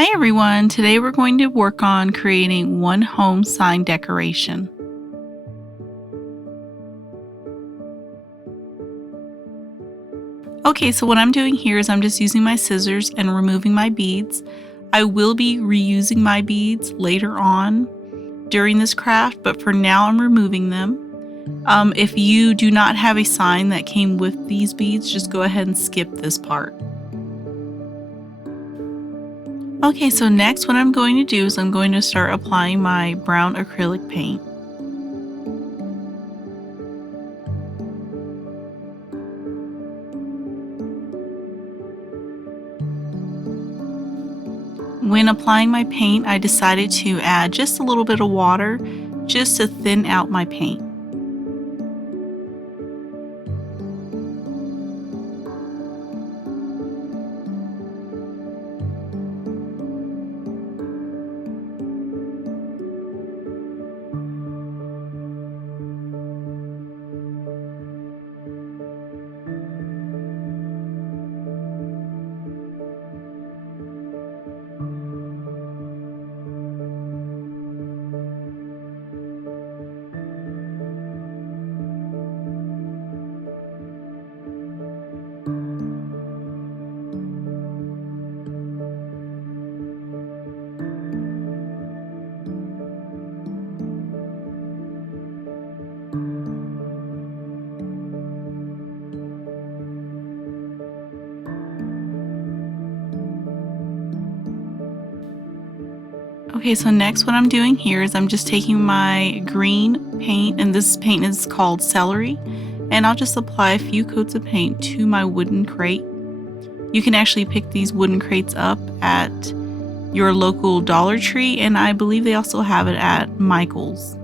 Hi everyone, today we're going to work on creating one home sign decoration. Okay, so what I'm doing here is I'm just using my scissors and removing my beads. I will be reusing my beads later on during this craft, but for now I'm removing them. If you do not have a sign that came with these beads, just go ahead and skip this part. Okay, so next what I'm going to do is I'm going to start applying my brown acrylic paint. When applying my paint, I decided to add just a little bit of water just to thin out my paint. Okay, so next what I'm doing here is I'm just taking my green paint, and this paint is called Celery, and I'll just apply a few coats of paint to my wooden crate. You can actually pick these wooden crates up at your local Dollar Tree, and I believe they also have it at Michael's.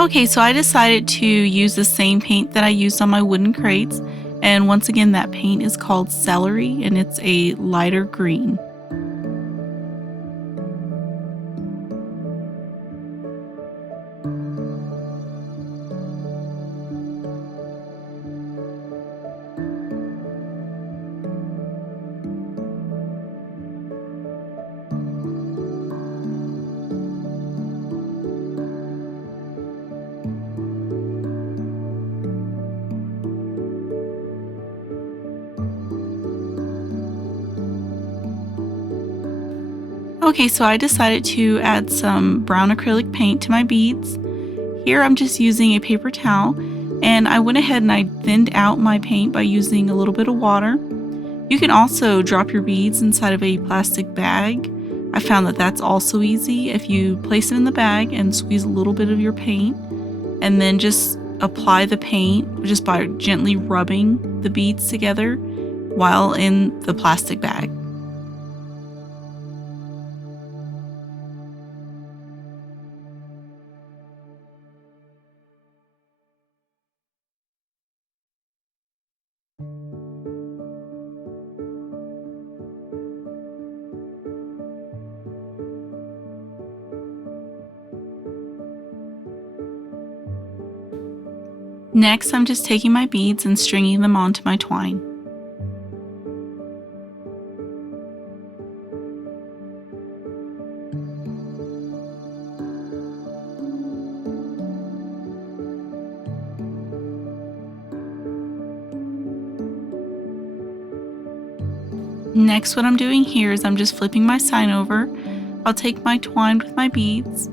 Okay, so I decided to use the same paint that I used on my wooden crates, and once again that paint is called Celery and it's a lighter green. Okay, so I decided to add some brown acrylic paint to my beads. Here I'm just using a paper towel, and I went ahead and I thinned out my paint by using a little bit of water. You can also drop your beads inside of a plastic bag. I found that that's also easy. If you place it in the bag and squeeze a little bit of your paint, and then just apply the paint just by gently rubbing the beads together while in the plastic bag. Next, I'm just taking my beads and stringing them onto my twine. Next, what I'm doing here is I'm just flipping my sign over. I'll take my twine with my beads,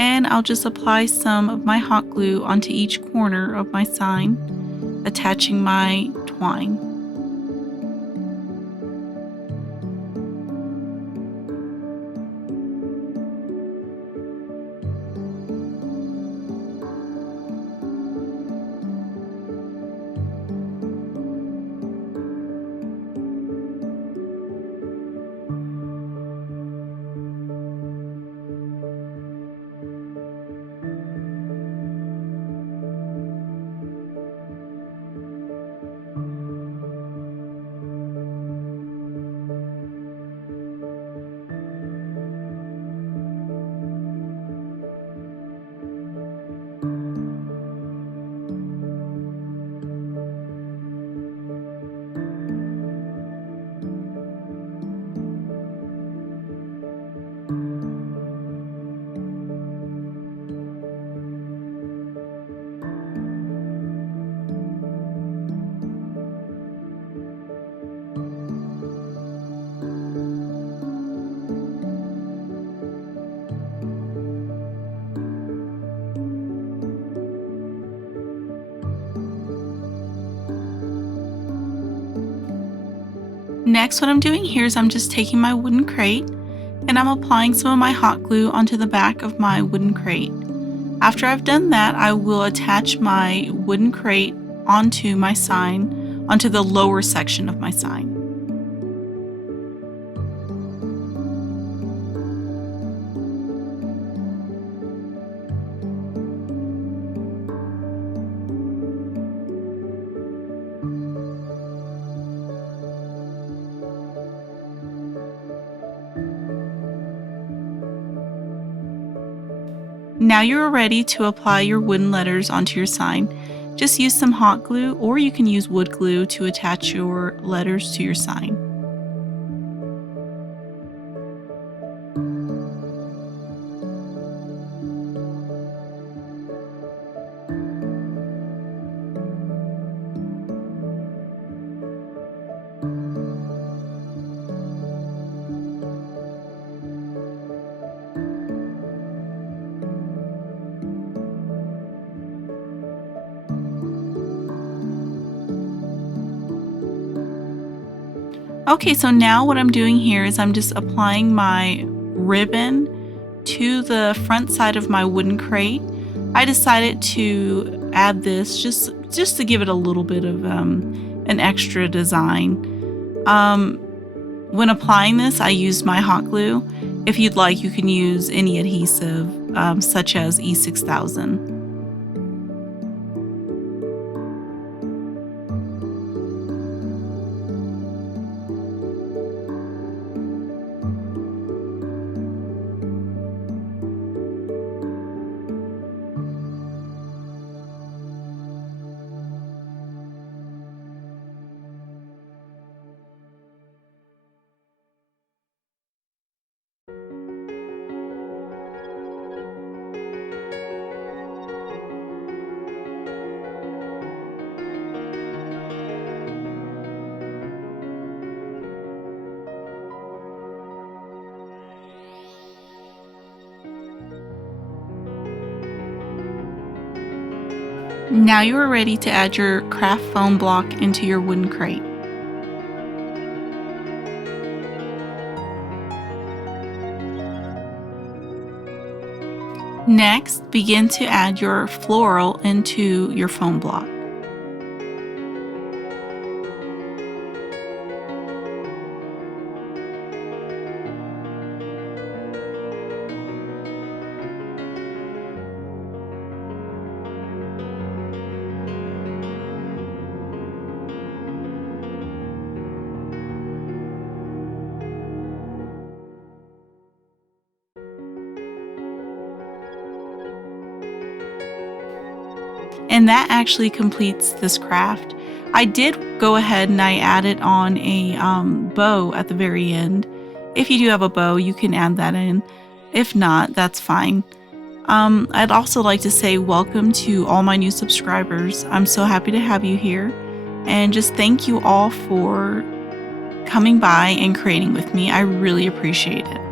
and I'll just apply some of my hot glue onto each corner of my sign, attaching my twine. Next, what I'm doing here is I'm just taking my wooden crate and I'm applying some of my hot glue onto the back of my wooden crate. After I've done that, I will attach my wooden crate onto my sign, onto the lower section of my sign. Now you are ready to apply your wooden letters onto your sign. Just use some hot glue, or you can use wood glue to attach your letters to your sign. Okay, so now what I'm doing here is I'm just applying my ribbon to the front side of my wooden crate. I decided to add this just to give it a little bit of an extra design. When applying this, I used my hot glue. If you'd like, you can use any adhesive, such as E6000. Now you are ready to add your craft foam block into your wooden crate. Next, begin to add your floral into your foam block. And that actually completes this craft. I did go ahead and I added on a bow at the very end. If you do have a bow, you can add that in. If not, that's fine. I'd also like to say welcome to all my new subscribers. I'm so happy to have you here. And just thank you all for coming by and creating with me. I really appreciate it.